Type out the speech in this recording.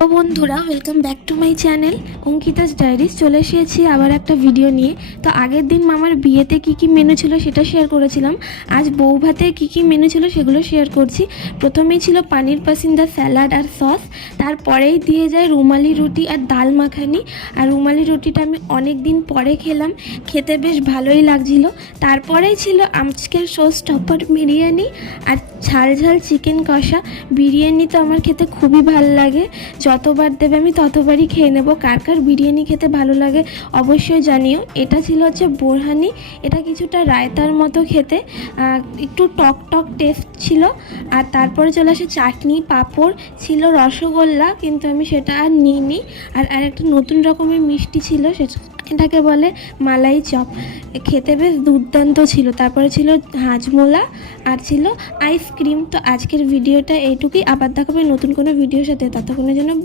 তো বন্ধুরা, welcome back to my channel Ankita's diaries. চলে এসেছি আবার একটা ভিডিও নিয়ে। তো আগের দিন মামার বিয়েতে কি কি মেনু ছিল সেটা শেয়ার করেছিলাম। আজ বউ ভাতে কি কি মেনু ছিল সেগুলো শেয়ার করছি। প্রথমেই ছিল পানির পাসিন্দা স্যালাড আর সস, তারপরেই দিয়ে যায় রুমালি রুটি আর ডাল মাখানি। আর রুমালি রুটিটা আমি অনেক দিন পরে খেলাম, খেতে বেশ ভালোই লাগছিল। তারপরেই ছিল আজকের শো স্টপার বিরিয়ানি আর ঝাল ঝাল চিকেন কষা। বিরিয়ানি তো আমার খেতে খুবই ভালো লাগে, যতবার দেবে আমি ততবারই খেয়ে নেব। কার কার বিরিয়ানি খেতে ভালো লাগে অবশ্যই জানিও। এটা ছিল হচ্ছে বোরহানি, এটা কিছুটা রায়তার মতো খেতে, একটু টক টক টেস্ট ছিল। আর তারপরে চলে আসে চাটনি, পাঁপড় ছিল, রসগোল্লা কিন্তু আমি সেটা আর নিইনি। আর একটা নতুন রকমের মিষ্টি ছিল, এটাকে বলে মালাই চপ, খেতে বেশ দুর্দান্ত ছিল। তারপরে ছিল হাজমোলা আর ছিল আইসক্রিম। তো আজকের ভিডিওটা এইটুকুই, আবার দেখাবে নতুন কোনো ভিডিওর সাথে। ততক্ষণের জন্য